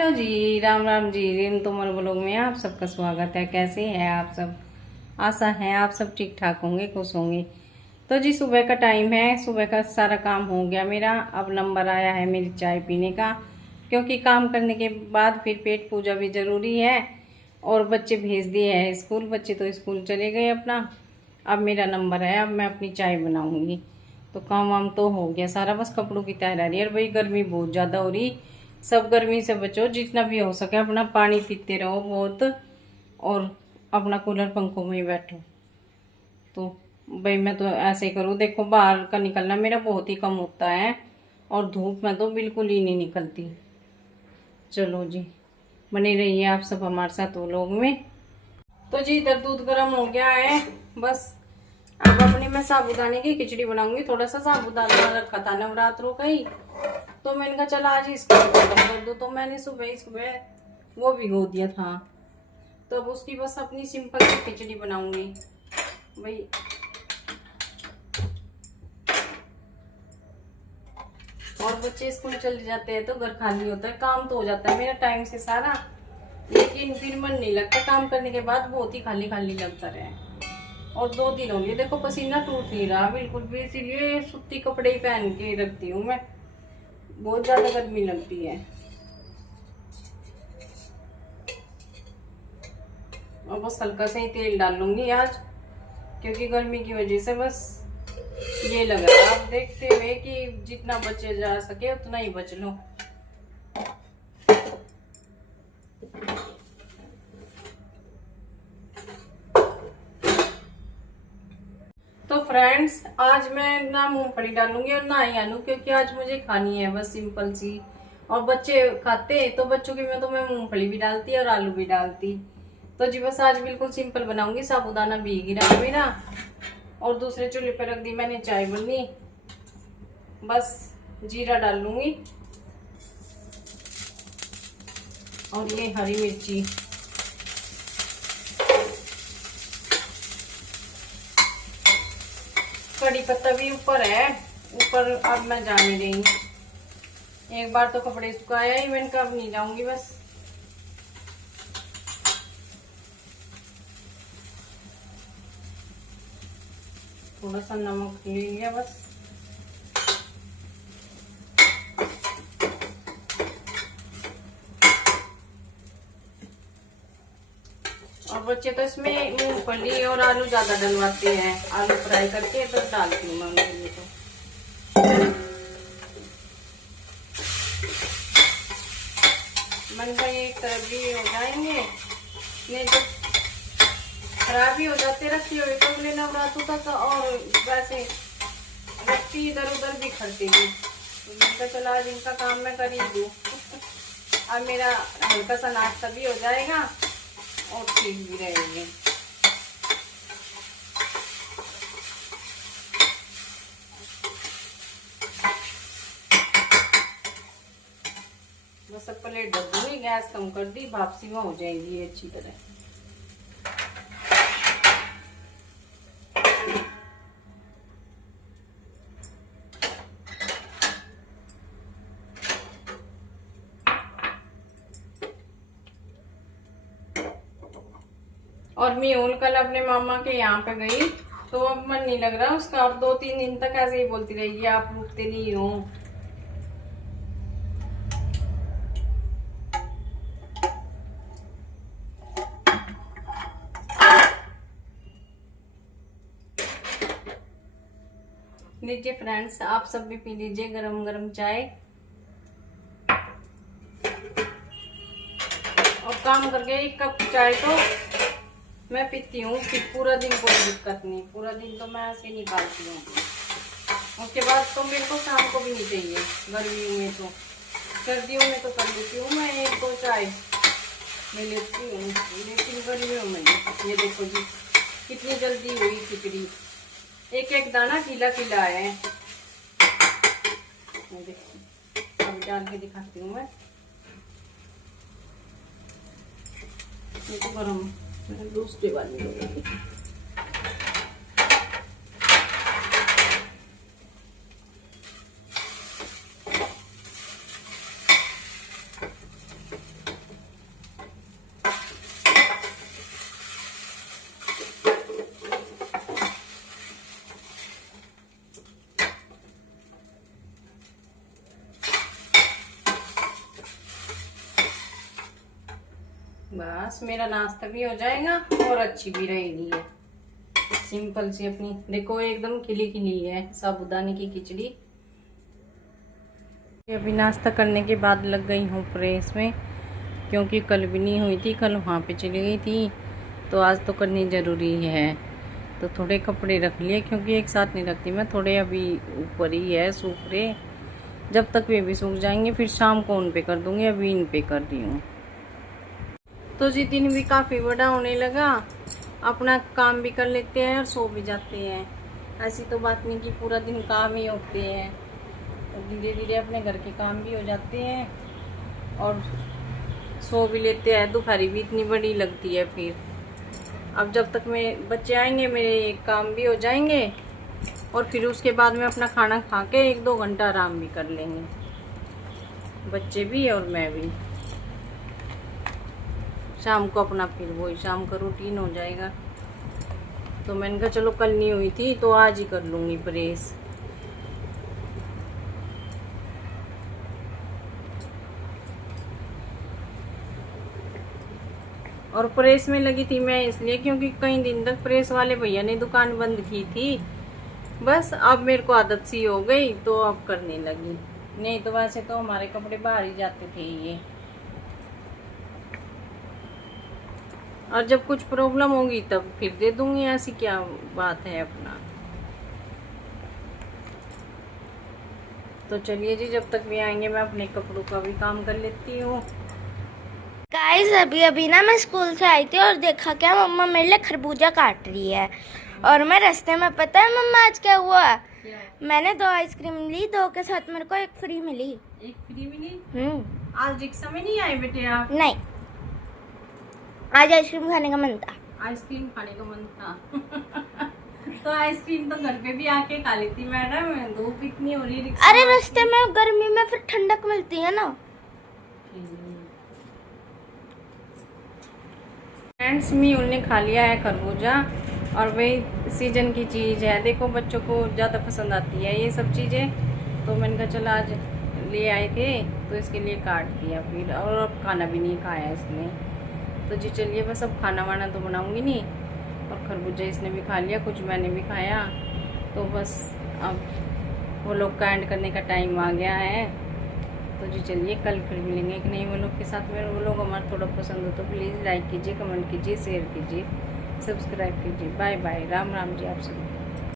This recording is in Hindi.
हेलो जी, राम राम जी। रिन तोमर ब्लॉग में आप सबका स्वागत है। कैसे हैं आप सब? आशा है आप सब ठीक ठाक होंगे, खुश होंगे। तो जी सुबह का टाइम है, सुबह का सारा काम हो गया मेरा। अब नंबर आया है मेरी चाय पीने का, क्योंकि काम करने के बाद फिर पेट पूजा भी ज़रूरी है। और बच्चे भेज दिए हैं स्कूल, बच्चे तो स्कूल चले गए अपना। अब मेरा नंबर है, अब मैं अपनी चाय बनाऊंगी। तो काम वाम तो हो गया सारा, बस कपड़ों की तैयारी है। और भाई गर्मी बहुत ज़्यादा हो रही, सब गर्मी से बचो, जितना भी हो सके अपना पानी पीते रहो बहुत, और अपना कूलर पंखों में ही बैठो। तो भाई मैं तो ऐसे ही करूँ। देखो बाहर का निकलना मेरा बहुत ही कम होता है, और धूप में तो बिल्कुल ही नहीं निकलती। चलो जी, बने रहिए आप सब हमारे साथ व्लॉग में। तो जी इधर दूध गर्म हो गया है, बस अब अपनी मैं साबूदाने की खिचड़ी बनाऊंगी। थोड़ा सा साबूदाना रखा था नवरात्रों का ही, तो मैंने कहा चला आज इसको खत्म कर दो। तो मैंने सुबह सुबह वो भिगो दिया था, तो अब उसकी बस अपनी सिंपल सी खिचड़ी बनाऊंगी भाई। और बच्चे स्कूल चले जाते हैं तो घर खाली होता है, काम तो हो जाता है मेरा टाइम से सारा, लेकिन फिर मन नहीं लगता। काम करने के बाद बहुत ही खाली खाली लगता रहे। और 2 दिन हो गए देखो पसीना टूट नहीं रहा बिल्कुल भी, इसीलिए सूती कपड़े ही पहन के रखती हूँ मैं, बहुत ज्यादा गर्मी लगती है। और बस हल्का सा ही तेल डाल लूंगी आज, क्योंकि गर्मी की वजह से बस ये लग रहा है। आप देखते हुए कि जितना बचे जा सके उतना ही बच लो। तो फ्रेंड्स आज मैं ना मूंगफली डालूंगी और ना ही आलू, क्योंकि आज मुझे खानी है बस सिंपल सी। और बच्चे खाते तो बच्चों की में तो मैं मूंगफली भी डालती और आलू भी डालती। तो जी बस आज बिल्कुल सिंपल बनाऊंगी। साबूदाना भीग रहा है मेरा, और दूसरे चूल्हे पर रख दी मैंने चाय बननी। बस जीरा डाल लूंगी, और ये हरी मिर्ची, कड़ी पत्ता भी ऊपर है, ऊपर अब मैं जा नहीं रही। एक बार तो कपड़े सुखाया ही, मैंने कब नहीं जाऊंगी बस। थोड़ा सा नमक ले लिया बस। और बच्चे तो इसमें मूंगफली और आलू ज्यादा डलवाते हैं, आलू फ्राई करके तो डालती हूँ मैं उनके लिए। तो मन भाई एक तरफ भी हो जाएंगे, नहीं तो खराब ही हो जाते रखी हुई तो अगले नवरात्रों तक, और वैसे रखती इधर उधर भी खड़ती थी। तो मैंने चला आज इनका काम मैं कर ही दूँ। अब मेरा हल्का सा नाश्ता भी हो जाएगा और ठीक भी रहेंगे। बस अब प्लेट ढक दूंगी, गैस कम कर दी, वापसी में हो जाएगी ये अच्छी तरह। और मीहुल कल अपने मामा के यहाँ पे गई, तो अब मन नहीं लग रहा उसका। अब 2-3 दिन तक ऐसे ही बोलती रहेगी आप रुकते नहीं हो। लीजिए फ्रेंड्स, आप सब भी पी लीजिए गरम गरम चाय। और काम करके 1 कप चाय तो मैं पीती हूँ, फिर पूरा दिन कोई दिक्कत नहीं। पूरा दिन तो मैं ऐसे निकालती हूँ, उसके बाद तो मेरे को शाम को भी नहीं चाहिए। गर्मियों में तो, सर्दियों में तो कर लेती हूँ मैं 1-2 चाय ले लेती हूँ, लेकिन गर्मियों में ये देखो जी कितनी जल्दी हुई खिचड़ी। एक एक दाना खिला खिला है। देखिए अब डाल के दिखाती हूँ मैं। ये तो गरम दूसरे वाली होगी। बस मेरा नाश्ता भी हो जाएगा और अच्छी भी रहेगी ये सिंपल सी अपनी। देखो एकदम खिली खिली है साबूदाने की खिचड़ी। अभी नाश्ता करने के बाद लग गई हूँ प्रेस में, क्योंकि कल भी नहीं हुई थी, कल वहाँ पे चली गई थी, तो आज तो करनी ज़रूरी है। तो थोड़े कपड़े रख लिए, क्योंकि एक साथ नहीं रखती मैं, थोड़े अभी ऊपर ही है सूख रहे, जब तक वे भी सूख जाएंगे फिर शाम को उन पे कर दूँगी, अभी इन पे कर रही हूँ। तो जी दिन भी काफ़ी बड़ा होने लगा, अपना काम भी कर लेते हैं और सो भी जाते हैं। ऐसी तो बात नहीं कि पूरा दिन काम ही होते हैं, तो धीरे धीरे अपने घर के काम भी हो जाते हैं और सो भी लेते हैं। दोपहरी भी इतनी बड़ी लगती है फिर। अब जब तक मैं बच्चे आएंगे मेरे काम भी हो जाएंगे और फिर उसके बाद में अपना खाना खा के 1-2 घंटा आराम भी कर लेंगे, बच्चे भी और मैं भी। शाम को अपना फिर वही शाम का रूटीन हो जाएगा। तो मैंने कहा चलो कल नहीं हुई थी तो आज ही कर लूँगी प्रेस। और प्रेस में लगी थी मैं इसलिए क्योंकि कई दिन तक प्रेस वाले भैया ने दुकान बंद की थी। बस अब मेरे को आदत सी हो गई तो अब करने लगी, नहीं तो वैसे तो हमारे कपड़े बाहर ही जाते थे ये। और जब कुछ प्रॉब्लम होगी तब फिर दे दूंगी, ऐसी क्या बात है अपना। तो चलिए जी, जब तक भी आएंगे मैं अपने कपड़ों का भी काम कर लेती हूँ। गाइस अभी अभी ना मैं स्कूल से आई थी और देखा क्या मम्मा मेरे लिए खरबूजा काट रही है। और मैं रास्ते में, पता है मम्मा आज क्या हुआ? मैंने 2 आइसक्रीम ली, 2 के साथ मेरे को 1 फ्री मिली। 1 फ्री मिली? आज रिक्शा में नहीं आए बेटे आप? नहीं, आज आइसक्रीम खाने का मन था। आइसक्रीम खाने का मन था तो आइसक्रीम तो घर पे भी आके खा लेती मैडम, धूप इतनी हो रही। अरे रास्ते में गर्मी में फिर ठंडक मिलती है ना। फ्रेंड्स मीहुल ने खा लिया है खरबूजा, और वही सीजन की चीज़ है, देखो बच्चों को ज़्यादा पसंद आती है ये सब चीज़ें। तो मैंने कहा चलो आज ले आए थे तो इसके लिए काट दिया फिर, और अब खाना भी नहीं खाया इसने। तो जी चलिए, बस अब खाना वाना तो बनाऊंगी नहीं, और खरबूजा इसने भी खा लिया, कुछ मैंने भी खाया। तो बस अब वो लोग का एंड करने का टाइम आ गया है। तो जी चलिए, कल फिर मिलेंगे एक नई व्लॉग के साथ में। वो लोग हमारा थोड़ा पसंद हो तो प्लीज़ लाइक कीजिए, कमेंट कीजिए, शेयर कीजिए, सब्सक्राइब कीजिए। बाय बाय, राम राम जी आप सभी।